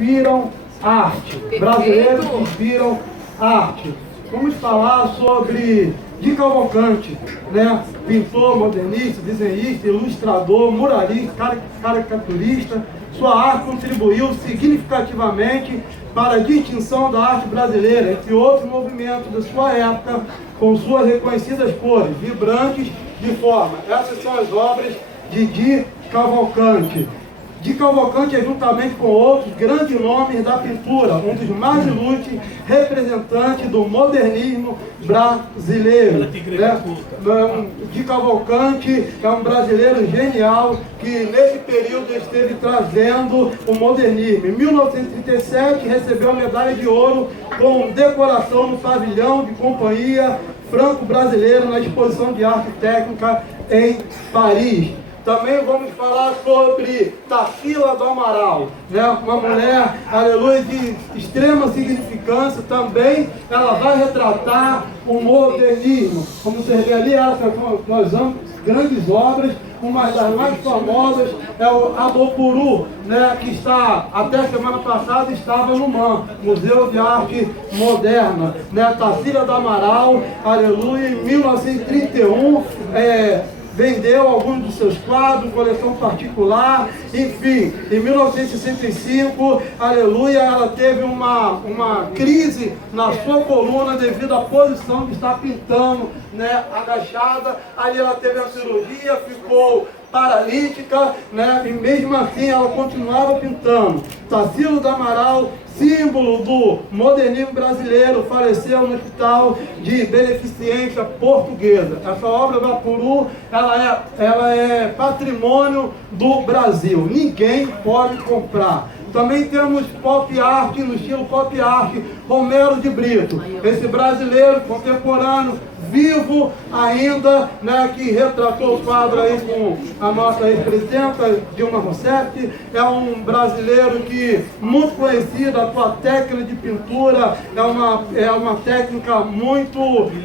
inspiram arte. Brasileiros que inspiram arte. Vamos falar sobre Di Cavalcanti, né? Pintor, modernista, desenhista, ilustrador, muralista, caricaturista. Sua arte contribuiu significativamente para a distinção da arte brasileira, entre outros movimentos da sua época, com suas reconhecidas cores vibrantes de forma. Essas são as obras de Di Cavalcanti. Di Cavalcanti é, juntamente com outros grandes nomes da pintura, um dos mais ilustres representantes do modernismo brasileiro. Né? Di Cavalcanti é um brasileiro genial que nesse período esteve trazendo o modernismo. Em 1937 recebeu a medalha de ouro com decoração no pavilhão de companhia franco-brasileiro na exposição de arte técnica em Paris. Também vamos falar sobre Tarsila do Amaral, né? Uma mulher, aleluia, de extrema significância. Também ela vai retratar o modernismo. Como você vê ali, nós vamos grandes obras. Uma das mais famosas é o Abopuru, né, que está, até semana passada, estava no MAM, Museu de Arte Moderna. Né? Tarsila do Amaral, aleluia, em 1931, vendeu alguns dos seus quadros, coleção particular, enfim, em 1965, aleluia, ela teve uma crise na sua coluna devido à posição de estar pintando, né, agachada. Ali ela teve a cirurgia, ficou paralítica, né, e mesmo assim ela continuava pintando. Tarsila do Amaral, símbolo do modernismo brasileiro, faleceu no Hospital de Beneficência Portuguesa. Essa obra do Apuru, ela é patrimônio do Brasil. Ninguém pode comprar. Também temos pop art, no estilo pop art, Romero de Brito. Esse brasileiro contemporâneo, vivo ainda, né, que retratou o quadro aí com a nossa ex-presidenta Dilma Rousseff. É um brasileiro que muito conhecido, a sua técnica de pintura é uma técnica muito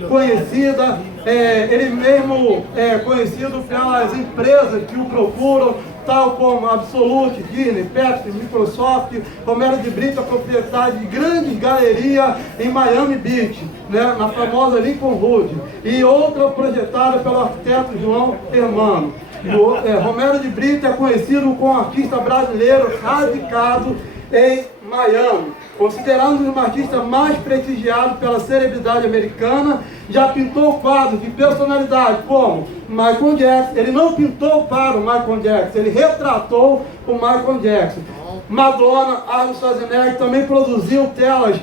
conhecida. Ele mesmo é conhecido pelas empresas que o procuram, tal como Absolute, Disney, Pepsi, Microsoft. Romero de Brito é proprietário de grandes galerias em Miami Beach, né, na famosa Lincoln Road, e outra projetada pelo arquiteto João Hermano. Romero de Brito é conhecido como artista brasileiro radicado em Miami, considerado um dos artistas mais prestigiados pela celebridade americana. Já pintou quadros de personalidade como Michael Jackson. Ele não pintou para o Michael Jackson, ele retratou o Michael Jackson. Madonna, Arnold Schwarzenegger também produziu telas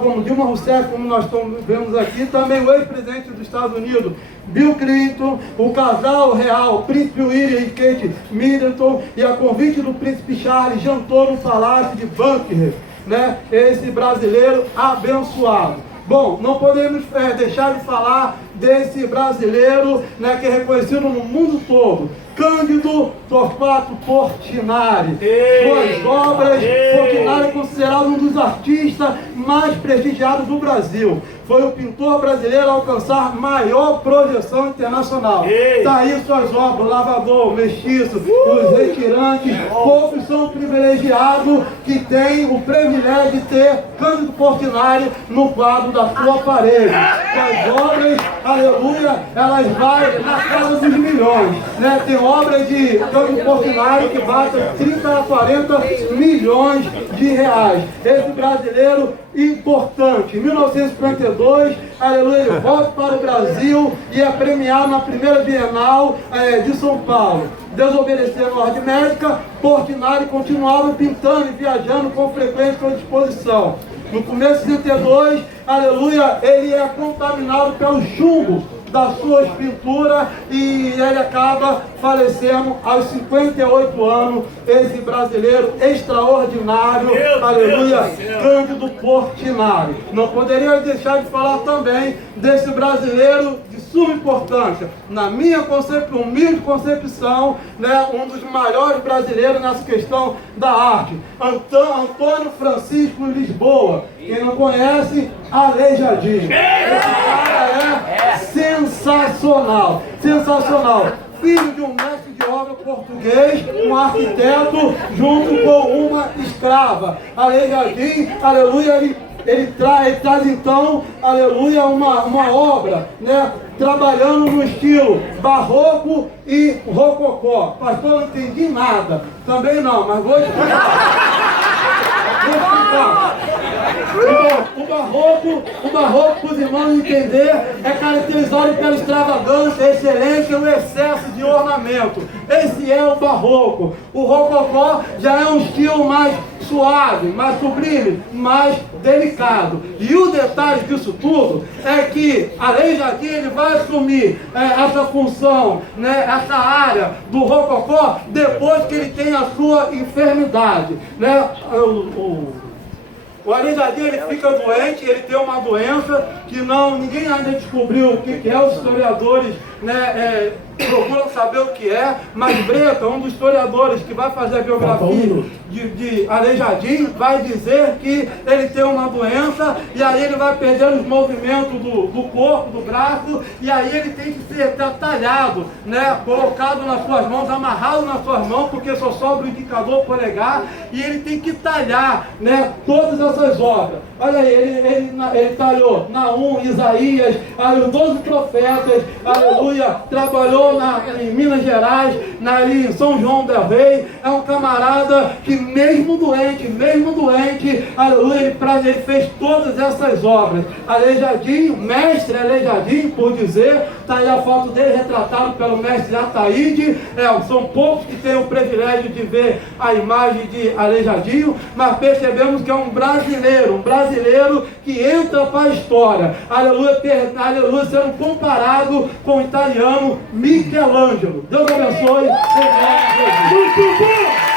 como Dilma Rousseff, como nós vemos aqui. Também o ex-presidente dos Estados Unidos, Bill Clinton, o casal real, Príncipe William e Kate Middleton, e a convite do Príncipe Charles, jantou no Palácio de Buckingham, né? Esse brasileiro abençoado. Bom, não podemos deixar de falar desse brasileiro, né, que é reconhecido no mundo todo, Cândido Torquato Portinari. Suas obras, Portinari é considerado um dos artistas mais prestigiados do Brasil. Foi o pintor brasileiro a alcançar maior projeção internacional. Daí suas obras, Lavador, Mestiço, Os Retirantes. Poucos são privilegiados que têm o privilégio de ter Cândido Portinari no quadro da sua parede. Suas obras, aleluia, elas vai na casa dos milhões, né? Tem obras de Cândido Portinari que batem 30 a 40 milhões de reais. Esse brasileiro importante. Em 1952, aleluia, ele volta para o Brasil e é premiado na primeira Bienal de São Paulo. Desobedecendo a ordem médica, Portinari continuava pintando e viajando com frequência com disposição. No começo de 62, aleluia, ele é contaminado pelo chumbo das suas pinturas e ele acaba falecendo aos 58 anos, esse brasileiro extraordinário, aleluia, Cândido Portinari. Não poderia deixar de falar também desse brasileiro de suma importância, na minha humilde concepção, né, um dos maiores brasileiros nessa questão da arte, Antônio Francisco Lisboa. Quem não conhece, Aleijadinho. Esse cara é sensacional, sensacional. Filho de um mestre de obra português, um arquiteto junto com uma escrava. Aleijadinho, aleluia, ele traz então, aleluia, uma obra, né? Trabalhando no estilo barroco e rococó. Pastor, não entendi nada. Também não, mas vou explicar. O barroco, para os irmãos entender, é caracterizado pela extravagância, excelência e o excesso de ornamento. Esse é o barroco. O rococó já é um estilo mais suave, mais sublime, mais delicado. E o detalhe disso tudo é que, além de ele vai assumir essa função, né, essa área do rococó, depois que ele tem a sua enfermidade, né? O Aleijadinho, ele fica doente, ele tem uma doença que ninguém ainda descobriu o que é. Os historiadores, né, procuram saber o que é, mas Breta, um dos historiadores que vai fazer a biografia de Aleijadinho, vai dizer que ele tem uma doença e aí ele vai perdendo os movimentos do corpo, do braço, e aí ele tem que ser talhado, né, colocado nas suas mãos, amarrado nas suas mãos, porque só sobra o indicador polegar, e ele tem que talhar, né, todas essas obras. Olha aí, ele talhou Naum, Isaías, 12 profetas, aleluia, trabalhou em Minas Gerais, ali em São João del Rei. É um camarada que mesmo doente, aleluia, ele fez todas essas obras. Aleijadinho, mestre Aleijadinho, por dizer, está aí a foto dele retratado pelo mestre Ataíde. São poucos que têm o privilégio de ver a imagem de Aleijadinho, mas percebemos que é um brasileiro que entra para a história, aleluia, sendo comparado com o italiano Michelangelo. Deus abençoe. Muito bom!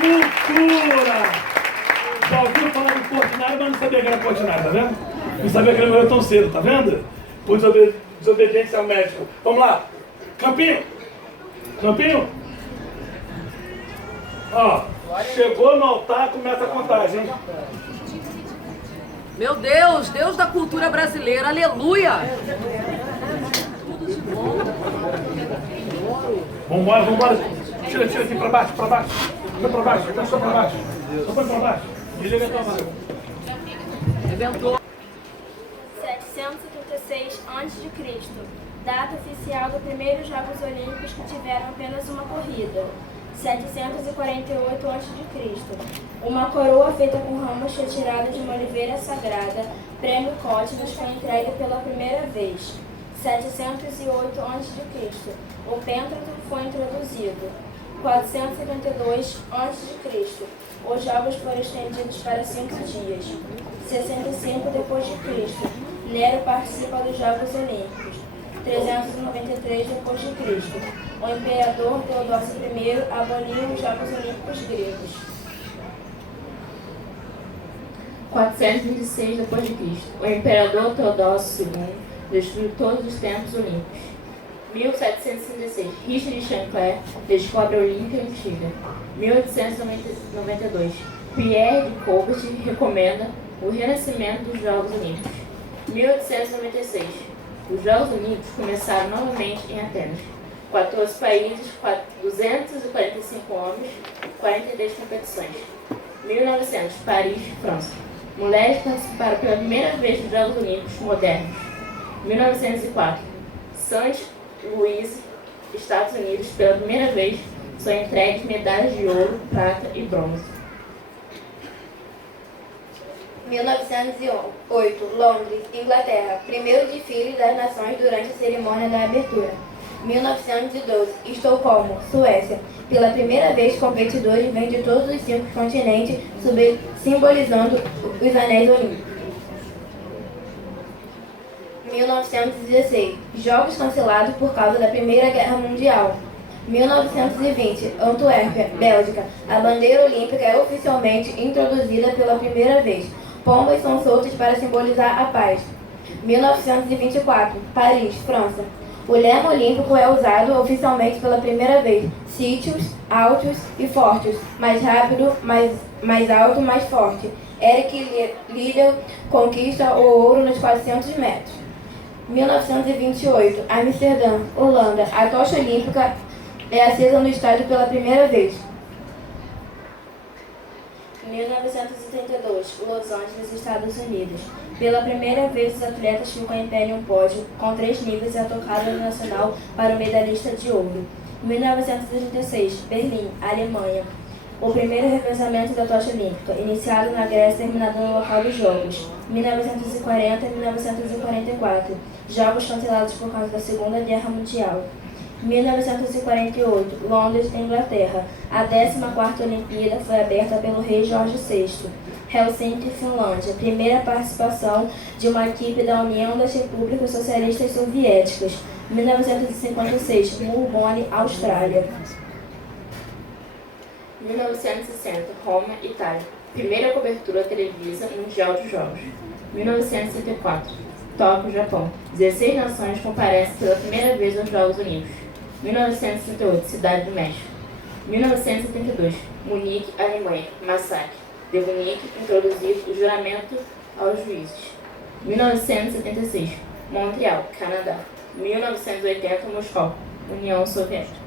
Cultura! Já ouviu falar de Portinari, mas não sabia que era Portinari, tá vendo? Não sabia que ele morreu tão cedo, tá vendo? Por desobediência ao médico. Vamos lá. Campinho. Ó, chegou no altar, começa a contagem, hein? Meu Deus, Deus da cultura brasileira, aleluia! Vambora. Tira aqui pra baixo. Põe pra baixo, só pra baixo. Só põe pra baixo. Desliga a tua mão. Inventou. 776 a.C., data oficial dos primeiros Jogos Olímpicos que tiveram apenas uma corrida. 748 a.C., uma coroa feita com ramos retirados de uma oliveira sagrada, prêmio Cótinos, foi entregue pela primeira vez. 708 a.C., o pêntatlo foi introduzido. 452 a.C., os jogos foram estendidos para 5 dias. 65 d.C., Nero participa dos Jogos Olímpicos. 393 d.C., o imperador Teodósio I aboliu os Jogos Olímpicos gregos. 426 d.C., o imperador Teodósio II destruiu todos os templos olímpicos. 1766, Richard Chancler descobre a Olímpia Antiga. 1892, Pierre de Coubertin recomenda o renascimento dos Jogos Olímpicos. 1896, os Jogos Olímpicos começaram novamente em Atenas. 14 países, 245 homens, 43 competições. 1900, Paris, França. Mulheres participaram pela primeira vez dos Jogos Olímpicos modernos. 1904, Saint-Louis, Estados Unidos, pela primeira vez são entregues medalhas de ouro, prata e bronze. 1908, Londres, Inglaterra. Primeiro desfile das nações durante a cerimônia da abertura. 1912, Estocolmo, Suécia. Pela primeira vez, competidores vêm de todos os 5 continentes, simbolizando os anéis olímpicos. 1916, Jogos cancelados por causa da Primeira Guerra Mundial. 1920, Antuérpia, Bélgica. A bandeira olímpica é oficialmente introduzida pela primeira vez. Pombas são soltas para simbolizar a paz. 1924, Paris, França. O lema olímpico é usado oficialmente pela primeira vez. Sítios, altos e fortes. Mais rápido, mais alto, mais forte. Eric Liddell conquista o ouro nos 400 metros. 1928, Amsterdã, Holanda. A tocha olímpica é acesa no estádio pela primeira vez. 1932, Los Angeles, Estados Unidos. Pela primeira vez, os atletas ficam em pé em um pódio, com 3 níveis e a tocada nacional para o medalhista de ouro. 1936, Berlim, Alemanha. O primeiro revezamento da tocha olímpica, iniciado na Grécia e terminado no local dos Jogos. 1940 e 1944, Jogos cancelados por causa da Segunda Guerra Mundial. 1948, Londres, Inglaterra. A 14ª Olimpíada foi aberta pelo rei Jorge VI. Helsinki, Finlândia. Primeira participação de uma equipe da União das Repúblicas Socialistas Soviéticas. 1956, Melbourne, Austrália. 1960, Roma, Itália. Primeira cobertura televisa mundial dos Jogos. 1964, Tóquio, Japão. 16 nações comparecem pela primeira vez aos Jogos Olímpicos. 1968, Cidade do México. 1972, Munique, Alemanha. Massacre. De Munique introduzir o juramento aos juízes. 1976, Montreal, Canadá. 1980, Moscou, União Soviética.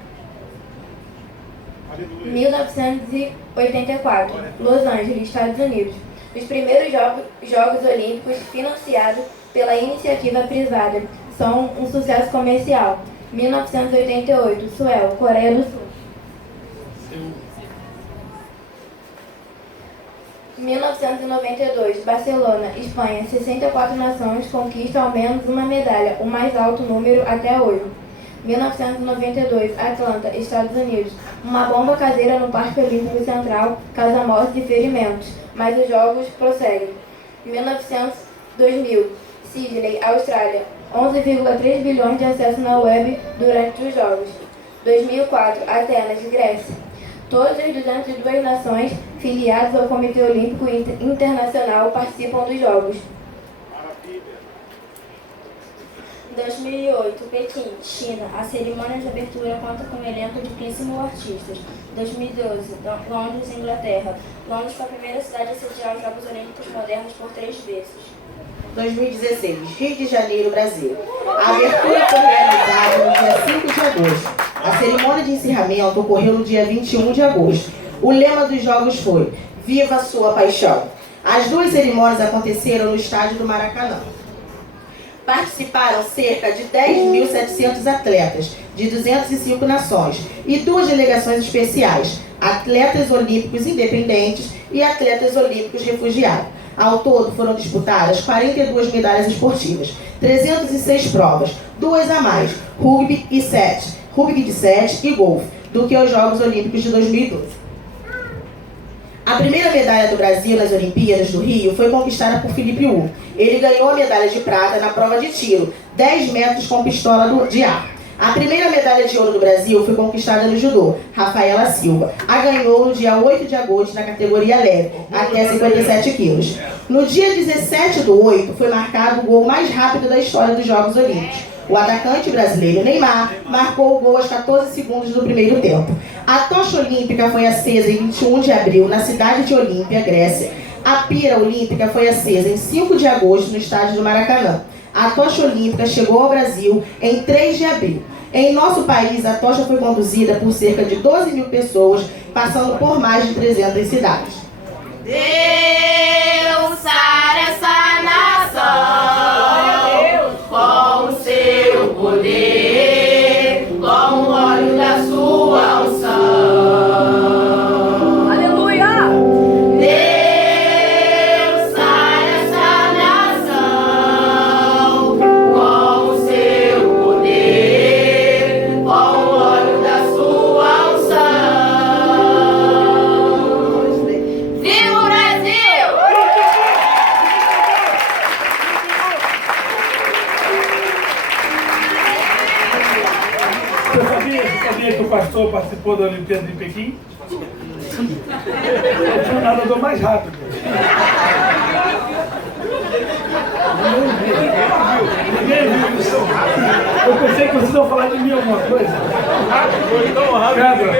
1984, Los Angeles, Estados Unidos. Os primeiros Jogos Olímpicos financiados pela iniciativa privada são um sucesso comercial. 1988, Seul, Coreia do Sul. 1992, Barcelona, Espanha. 64 nações conquistam ao menos uma medalha, o mais alto número até hoje. 1992, Atlanta, Estados Unidos. Uma bomba caseira no Parque Olímpico Central causa mortes e ferimentos, mas os jogos prosseguem. 2000, Sydney, Austrália. 11,3 bilhões de acessos na web durante os jogos. 2004, Atenas, Grécia. Todas as 202 nações filiadas ao Comitê Olímpico Internacional participam dos jogos. 2008, Pequim, China. A cerimônia de abertura conta com um elenco de 15 mil artistas. 2012, Londres, Inglaterra. Londres foi a primeira cidade a sediar os Jogos Olímpicos modernos por 3 vezes. 2016, Rio de Janeiro, Brasil. A abertura foi realizada no dia 5 de agosto. A cerimônia de encerramento ocorreu no dia 21 de agosto. O lema dos Jogos foi Viva a sua paixão. As 2 cerimônias aconteceram no estádio do Maracanã. Participaram cerca de 10.700 atletas de 205 nações e 2 delegações especiais, atletas olímpicos independentes e atletas olímpicos refugiados. Ao todo foram disputadas 42 medalhas esportivas, 306 provas, 2 a mais, rugby de 7 e golfe, do que os Jogos Olímpicos de 2012. A primeira medalha do Brasil nas Olimpíadas do Rio foi conquistada por Felipe Hu. Ele ganhou a medalha de prata na prova de tiro, 10 metros com pistola de ar. A primeira medalha de ouro do Brasil foi conquistada no judô, Rafaela Silva. A ganhou no dia 8 de agosto na categoria leve, até 57 quilos. No dia 17/8 foi marcado o gol mais rápido da história dos Jogos Olímpicos. O atacante brasileiro Neymar marcou o gol aos 14 segundos do primeiro tempo. A tocha olímpica foi acesa em 21 de abril na cidade de Olímpia, Grécia. A pira olímpica foi acesa em 5 de agosto no estádio do Maracanã. A tocha olímpica chegou ao Brasil em 3 de abril. Em nosso país, a tocha foi conduzida por cerca de 12 mil pessoas, passando por mais de 300 cidades. Deus sara essa nação com o seu poder, com o óleo da sua unção. Aleluia! Deus sara essa nação com o seu poder, com o óleo da sua unção. Viva o Brasil! Você sabia que o pastor participou da Olimpíada de Pequim? Ele foi o nadador mais rápido. Ninguém viu isso. Eu pensei que vocês iam falar de mim alguma coisa. Foi tão rápido.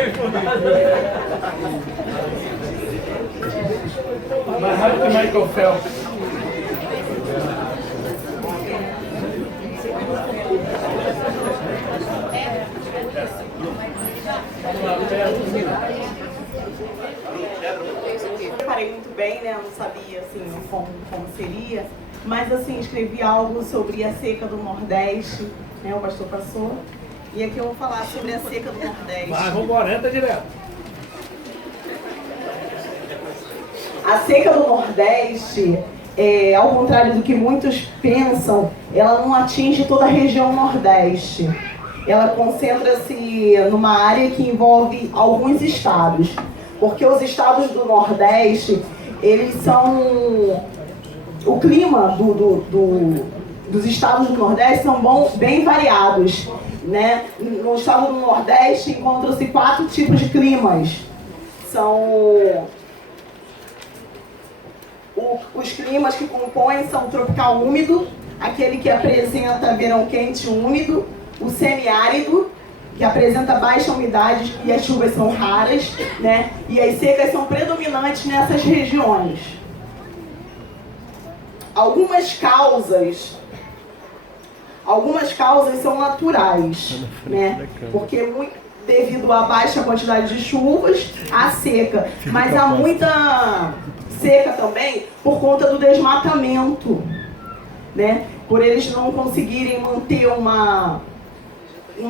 Mais rápido que Michael Phelps. preparei muito bem, né? Eu não sabia assim como seria, mas assim escrevi algo sobre a seca do Nordeste, né? O pastor passou. E aqui eu vou falar sobre a seca do Nordeste. Vai, vamos embora, entra direto. A seca do Nordeste, ao contrário do que muitos pensam, ela não atinge toda a região Nordeste. Ela concentra-se numa área que envolve alguns estados. Porque os estados do Nordeste, eles são... O clima dos estados do Nordeste são bem variados, né? No estado do Nordeste encontram-se 4 tipos de climas. São... Os climas que compõem são o tropical úmido, aquele que apresenta verão quente e úmido, o semiárido, que apresenta baixa umidade e as chuvas são raras, né? E as secas são predominantes nessas regiões. Algumas causas são naturais, né? Porque devido à baixa quantidade de chuvas, há seca, mas há muita seca também por conta do desmatamento, né? Por eles não conseguirem manter uma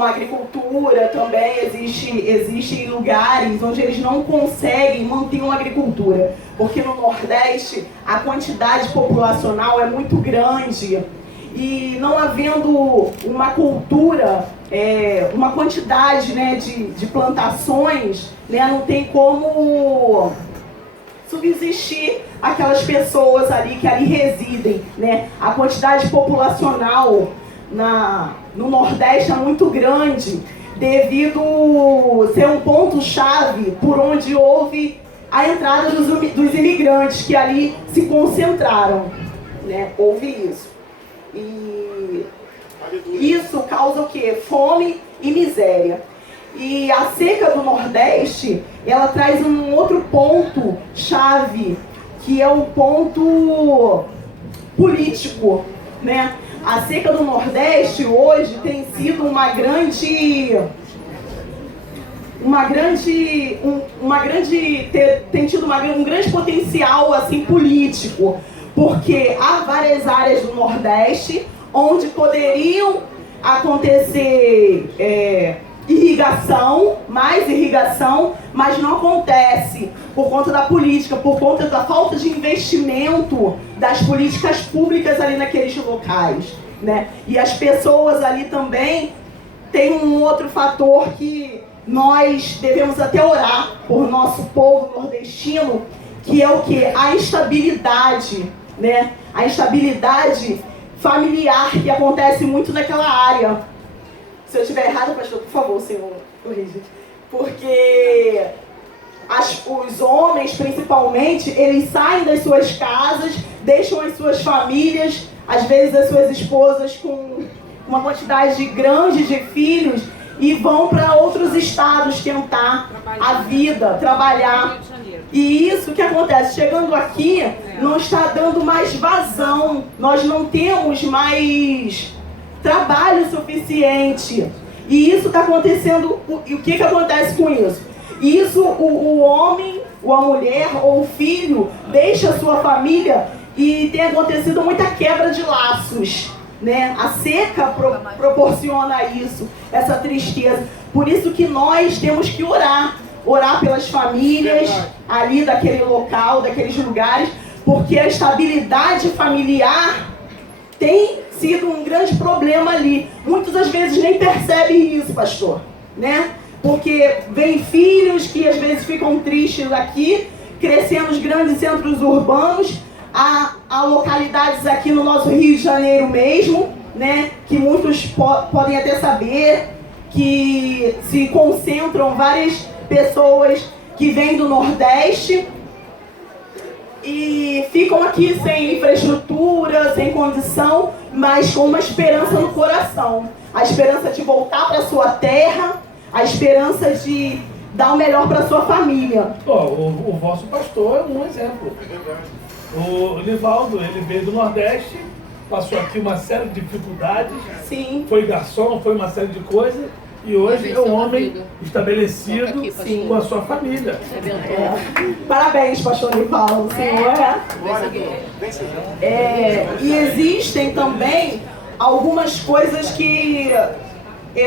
agricultura também, existem lugares onde eles não conseguem manter uma agricultura, porque no Nordeste a quantidade populacional é muito grande e não havendo uma cultura, uma quantidade, né, de plantações, né, não tem como subsistir aquelas pessoas ali que ali residem, né? A quantidade populacional no Nordeste é muito grande, devido ser um ponto-chave por onde houve a entrada dos imigrantes que ali se concentraram, né? Houve isso. E isso causa o quê? Fome e miséria. E a seca do Nordeste, ela traz um outro ponto-chave, que é o ponto político, né? A seca do Nordeste hoje tem sido um grande potencial assim político, porque há várias áreas do Nordeste onde poderiam acontecer mais irrigação, mas não acontece por conta da política, por conta da falta de investimento das políticas públicas ali naqueles locais, né? E as pessoas ali também têm um outro fator que nós devemos até orar por nosso povo nordestino, que é o quê? A instabilidade, né? A instabilidade familiar que acontece muito naquela área. Se eu estiver errado, pastor, por favor, senhor, corrija. Porque os homens, principalmente, eles saem das suas casas, deixam as suas famílias, às vezes as suas esposas com uma quantidade grande de filhos e vão para outros estados tentar a vida, trabalhar. E isso que acontece, chegando aqui, não está dando mais vazão, nós não temos mais trabalho suficiente. E isso está acontecendo. E o que acontece com isso? Isso, o homem, ou a mulher, ou o filho, deixa a sua família e tem acontecido muita quebra de laços, né? A seca proporciona isso, essa tristeza. Por isso que nós temos que orar pelas famílias ali daquele local, daqueles lugares, porque a estabilidade familiar tem sido um grande problema ali. Muitas das vezes nem percebem isso, pastor, né? Porque vem filhos que às vezes ficam tristes aqui, crescendo nos grandes centros urbanos. Há localidades aqui no nosso Rio de Janeiro mesmo, né? Que muitos podem até saber, que se concentram várias pessoas que vêm do Nordeste e ficam aqui sem infraestrutura, sem condição, mas com uma esperança no coração. A esperança de voltar para sua terra, a esperança de dar o melhor para sua família. O vosso pastor é um exemplo. O Nivaldo, ele veio do Nordeste, passou aqui uma série de dificuldades. Sim. Foi garçom, foi uma série de coisas. E hoje é um homem estabelecido com a sua família. Parabéns, pastor Nivaldo, o senhor e existem também algumas coisas que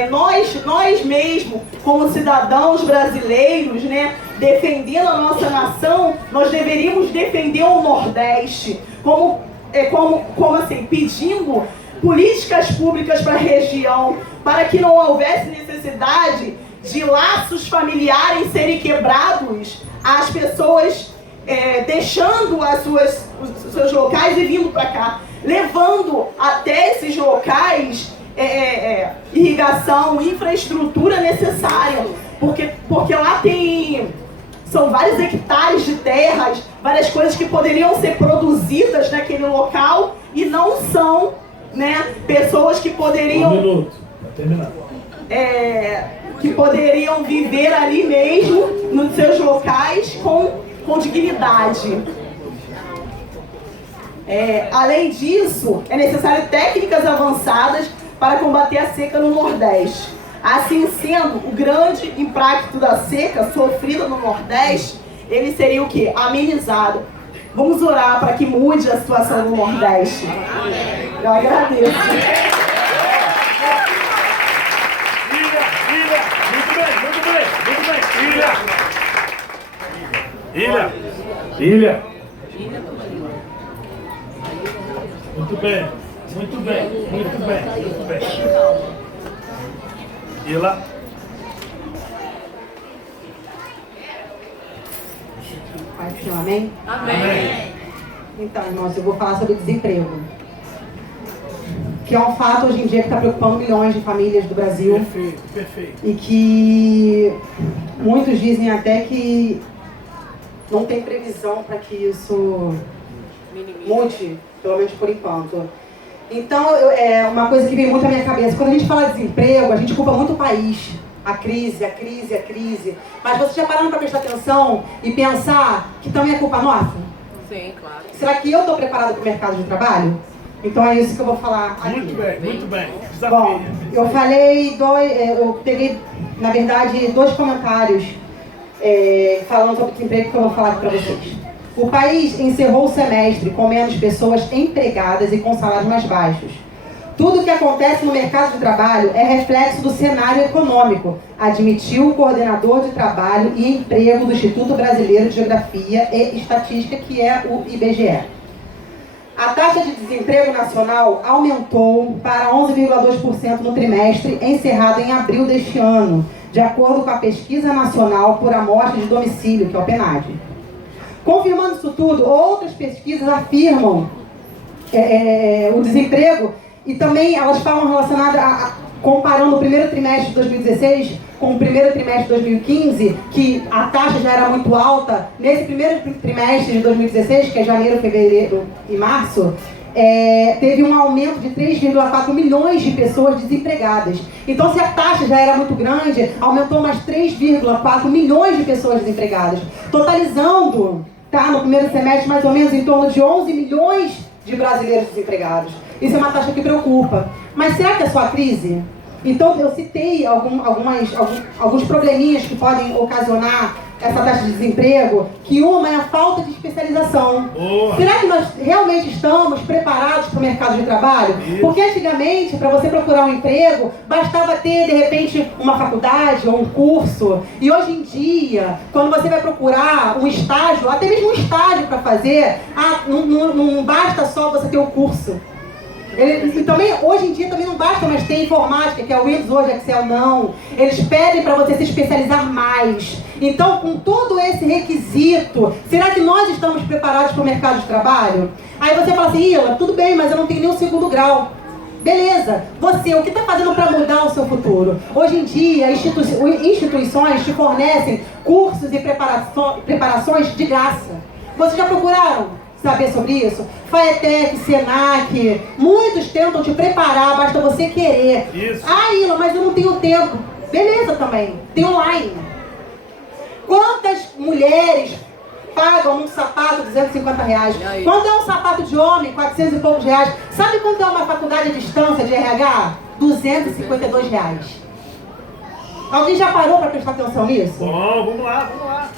nós mesmos, como cidadãos brasileiros, né, defendendo a nossa nação, nós deveríamos defender o Nordeste, como assim, pedindo políticas públicas para a região, para que não houvesse necessidade de laços familiares serem quebrados, as pessoas deixando os seus locais e vindo para cá, levando até esses locais irrigação, infraestrutura necessária, porque lá são vários hectares de terras, várias coisas que poderiam ser produzidas naquele local e não são, né, pessoas que poderiam... Um minuto, para terminar. Que poderiam viver ali mesmo, nos seus locais, com dignidade. Além disso, é necessário técnicas avançadas para combater a seca no Nordeste. Assim sendo, o grande impacto da seca sofrida no Nordeste, ele seria o quê? Amenizado. Vamos orar para que mude a situação no Nordeste. Eu agradeço. Ilha. Muito bem. Ilha. Pai do Senhor, amém? Amém. Então, irmãos, eu vou falar sobre desemprego. Que é um fato hoje em dia que está preocupando milhões de famílias do Brasil. Perfeito. E que muitos dizem até que não tem previsão para que isso mude, pelo menos por enquanto. Então, é uma coisa que vem muito à minha cabeça. Quando a gente fala de desemprego, a gente culpa muito o país. A crise. Mas vocês já pararam para prestar atenção e pensar que também é culpa nossa? Sim, claro. Será que eu estou preparada para o mercado de trabalho? Então é isso que eu vou falar aqui. Muito bem. Bom, eu peguei, na verdade, 2 comentários falando sobre desemprego que eu vou falar aqui para vocês. O país encerrou o semestre com menos pessoas empregadas e com salários mais baixos. Tudo o que acontece no mercado de trabalho é reflexo do cenário econômico, admitiu o coordenador de trabalho e emprego do Instituto Brasileiro de Geografia e Estatística, que é o IBGE. A taxa de desemprego nacional aumentou para 11,2% no trimestre encerrado em abril deste ano, de acordo com a Pesquisa Nacional por Amostra de Domicílio, que é o PNAD. Confirmando isso tudo, outras pesquisas afirmam o desemprego e também elas falam relacionadas comparando o primeiro trimestre de 2016 com o primeiro trimestre de 2015, que a taxa já era muito alta. Nesse primeiro trimestre de 2016, que é janeiro, fevereiro e março, teve um aumento de 3,4 milhões de pessoas desempregadas. Então, se a taxa já era muito grande, aumentou mais 3,4 milhões de pessoas desempregadas, totalizando, no primeiro semestre, mais ou menos em torno de 11 milhões de brasileiros desempregados. Isso é uma taxa que preocupa. Mas será que é só a crise? Então, eu citei alguns probleminhas que podem ocasionar essa taxa de desemprego, que uma é a falta de especialização. Será que nós realmente estamos preparados para o mercado de trabalho? Porque antigamente, para você procurar um emprego, bastava ter, de repente, uma faculdade ou um curso. E hoje em dia, quando você vai procurar um estágio, até mesmo um estágio para fazer, não basta só você ter o curso. E também, hoje em dia também não basta mais ter informática, que é o Windows, hoje Excel, não. Eles pedem para você se especializar mais. Então, com todo esse requisito, será que nós estamos preparados para o mercado de trabalho? Aí você fala assim, Ila, tudo bem, mas eu não tenho nem o 2º grau. Beleza, você, o que está fazendo para mudar o seu futuro? Hoje em dia, instituições te fornecem cursos e preparações de graça. Vocês já procuraram saber sobre isso? FAETEC, SENAC, muitos tentam te preparar, basta você querer. Isso. Ila, mas eu não tenho tempo. Beleza também, tem online. Quantas mulheres pagam um sapato R$250? Quando é um sapato de homem, 400 e poucos reais. Sabe quanto é uma faculdade à distância de RH? R$252. Alguém já parou para prestar atenção nisso? Bom, vamos lá.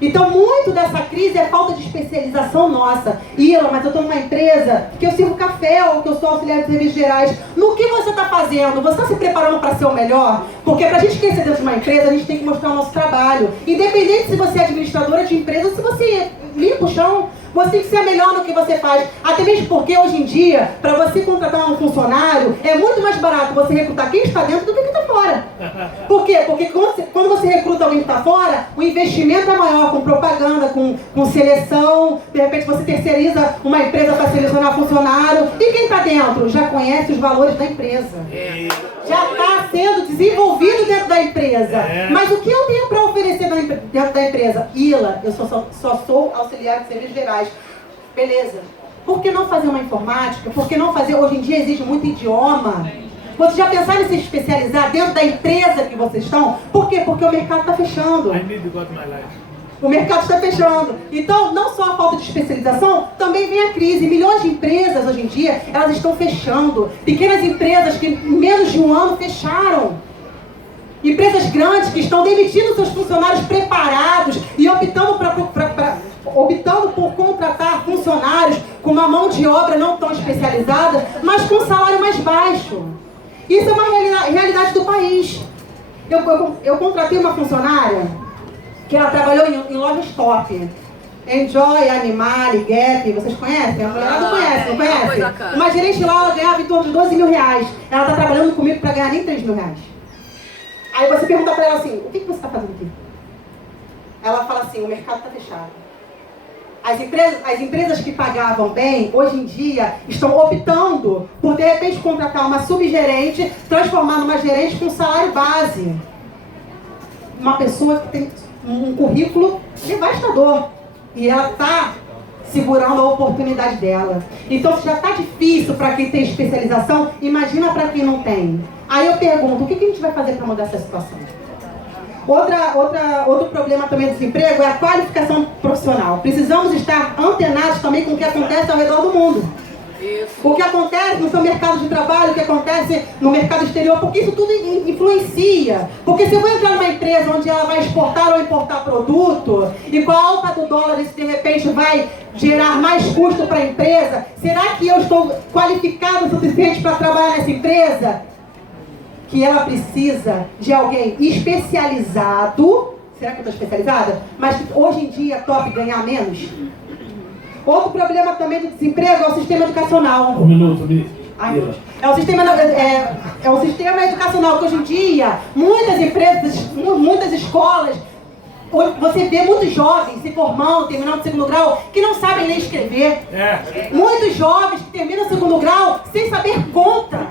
Então, muito dessa crise é falta de especialização nossa. Ila, mas eu estou numa empresa que eu sirvo café ou que eu sou auxiliar de serviços gerais. No que você está fazendo? Você está se preparando para ser o melhor? Porque para a gente crescer dentro de uma empresa, a gente tem que mostrar o nosso trabalho. Independente se você é administradora de empresa ou se você limpa o chão, você tem que ser melhor no que você faz. Até mesmo porque, hoje em dia, para você contratar um funcionário, é muito mais barato você recrutar quem está dentro do que quem está fora. Por quê? Porque quando você recruta alguém que está fora, o investimento é maior com propaganda, com seleção. De repente você terceiriza uma empresa para selecionar funcionário. E quem está dentro já conhece os valores da empresa. Já está sendo desenvolvido dentro da empresa. Mas o que eu tenho para oferecer dentro da empresa? Ila, eu só sou auxiliar de serviços gerais. Beleza. Por que não fazer uma informática? Por que não fazer? Hoje em dia exige muito idioma. Vocês já pensaram em se especializar dentro da empresa que vocês estão? Por quê? Porque o mercado está fechando. O mercado está fechando. Então, não só a falta de especialização, também vem a crise. Milhões de empresas, hoje em dia, elas estão fechando. Pequenas empresas que, em menos de um ano, fecharam. Empresas grandes que estão demitindo seus funcionários preparados e optando por contratar funcionários com uma mão de obra não tão especializada, mas com um salário mais baixo. Isso é uma realidade do país. Eu contratei uma funcionária que ela trabalhou em lojas top. Enjoy, Animale, Gap, vocês conhecem? A mulher não conhece, não conhece? Uma gerente lá, ela ganhava em torno de 12 mil reais. Ela está trabalhando comigo para ganhar nem 3 mil reais. Aí você pergunta para ela assim, o que você está fazendo aqui? Ela fala assim, o mercado está fechado. As empresas que pagavam bem, hoje em dia, estão optando por, de repente, contratar uma subgerente, transformar numa gerente com salário base. Uma pessoa que tem um currículo devastador. E ela está segurando a oportunidade dela. Então, se já está difícil para quem tem especialização, imagina para quem não tem. Aí eu pergunto, o que a gente vai fazer para mudar essa situação? Outro problema também do desemprego é a qualificação profissional. Precisamos estar antenados também com o que acontece ao redor do mundo. O que acontece no seu mercado de trabalho, o que acontece no mercado exterior, porque isso tudo influencia. Porque se eu vou entrar numa empresa onde ela vai exportar ou importar produto, e com a alta do dólar isso de repente vai gerar mais custo para a empresa, será que eu estou qualificado o suficiente para trabalhar nessa empresa? Que ela precisa de alguém especializado. Será que eu estou especializada? Mas hoje em dia top ganhar menos. Outro problema também do desemprego é o sistema educacional. Um minuto, Bi. É o sistema educacional que hoje em dia, muitas empresas, muitas escolas, você vê muitos jovens se formando, terminando o segundo grau, que não sabem ler e escrever. Muitos jovens que terminam o segundo grau sem saber conta.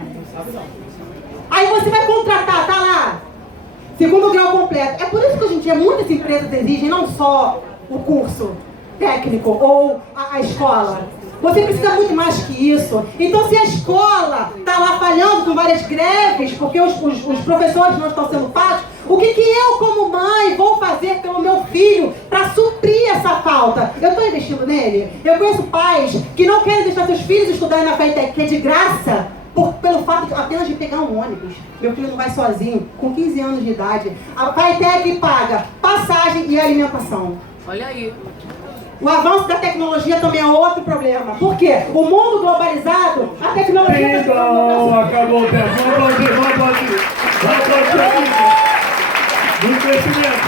Aí você vai contratar, tá lá, segundo grau completo. É por isso que hoje em dia muitas empresas exigem não só o curso técnico ou a escola. Você precisa muito mais que isso. Então, se a escola está lá falhando com várias greves, porque os professores não estão sendo pagos, o que eu, como mãe, vou fazer pelo meu filho para suprir essa falta? Eu estou investindo nele? Eu conheço pais que não querem deixar seus filhos estudarem na FATEC, que é de graça, pelo fato apenas de pegar um ônibus. Meu filho não vai sozinho, com 15 anos de idade. A FATEC paga passagem e alimentação. Olha aí. O avanço da tecnologia também é outro problema. Por quê? O mundo globalizado, a tecnologia... Então, acabou o tempo. Vamos aplaudir. Muito crescimento.